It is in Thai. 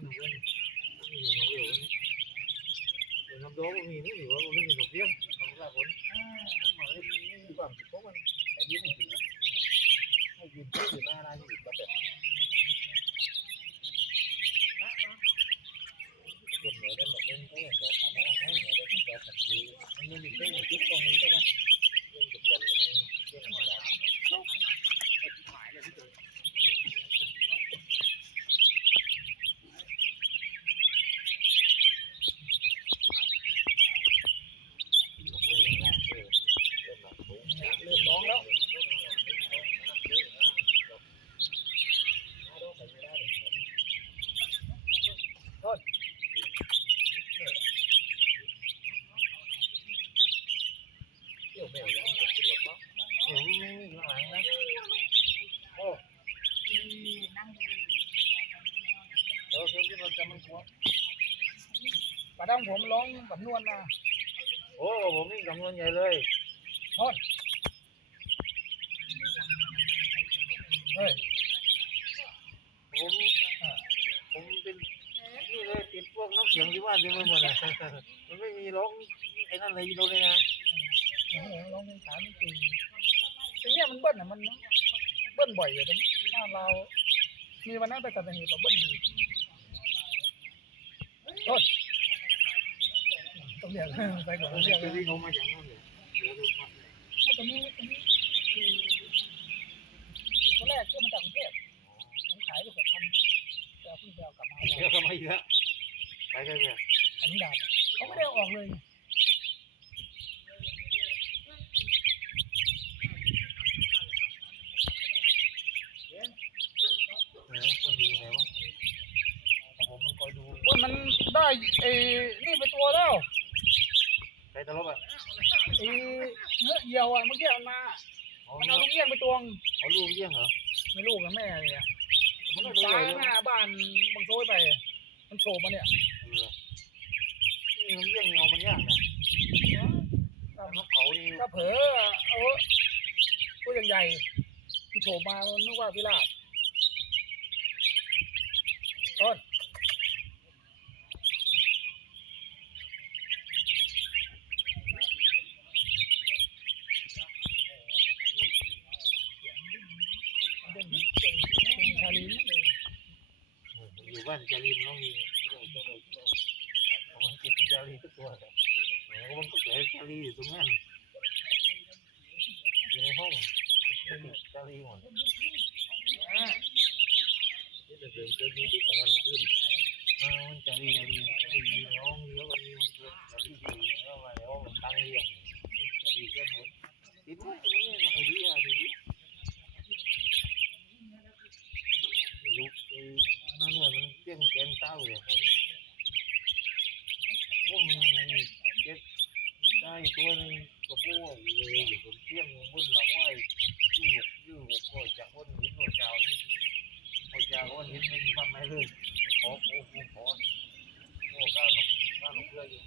นเพื่อนมีนกเดียวเพื่อน้ำรดก็มีนี่อยู่ว่ามันไม่มีนกเบี้ย cái cái luật cho mình qua ปลาดำผมร้องสำนวนมาโอ้ ผมนี่กำลังใหญ่เลยเฮ้ยผมผมเป็นนี่เลยติดพวกน้ำเสียงที่ว่าเต็มไปหมดอะ มันไม่มีร้องไอ้นั่นเลยโดนเลยนะโอ้โหร้องเพลงสามเพลงสี่ทีเนี้ยมันเบิ้ลอะมันเบิ้ลบ่อยอยู่แต่ถ้าเรา มีวันนั้นไปสัตหีบแบบเบิ้ลดี ต้นต้องเรียกไปก่อนผมเรียกจะวิ่งเขามาจากนั่นเลยเดี๋ยวดูมาเลยตรงนี้ตรงนี้คือตัวแรกที่มาจากกรุงเทพผมขายไปหกพันแต่เพิ่งไปเอากลับมาเดี๋ยวก็มาอีกแล้วไปกันเลยอันนี้ดาบเขาไม่ได้เอาออกเลย เออคนดีไงวะแต่ผมมันคอยดู ว่ามัน ได้ไอ้นี่ไปตัวแล้วใครตลบอะไอ้เนื้อเหี่ยวอะเมื่อกี้มันมาอ๋อมันเอาลูกเอี้ยงไปตวงเอาลูกเยี่ยงเหรอไม่ลูกกับแม่เนี่ยมันมันก็ตัวตาใหญ่ยเลยหน้าบ้านบางโซยไป มันโฉบมาเนี่ยนี่มันเยี่ยงเงามันยากนะแต่นกเขาดีถ้าเผลอเอาตัวใหญ่ๆมันโฉบมามันนึกว่าพิราบต้นเด่นเก่งเป็นชาลีนี่เลย อยู่ บ้านจารีมต้องมีตัวเลยมันติดจารีทุกตัวแต่มันก็เก่จารีอยู่ตรงนั้นอยู่ในห้องจารีหมดอ่านี่เดินเจอดูที่ตะวันขึ้นมันจะรีรีจะรีร้องเยอะกว่านี้มันจะางเลยผมเก็บได้ตัวนึงก็พวงเลยอยู่บนเที่ยงบนหลังว่ายืดยืดก็จะกคนหินคนยาวนี่คนยาวคนหินไม่มีความหมาเลยขอโอ้ขอโอ้ก้าวหนุ่มก้าวหนุ่มเพื่ออยู่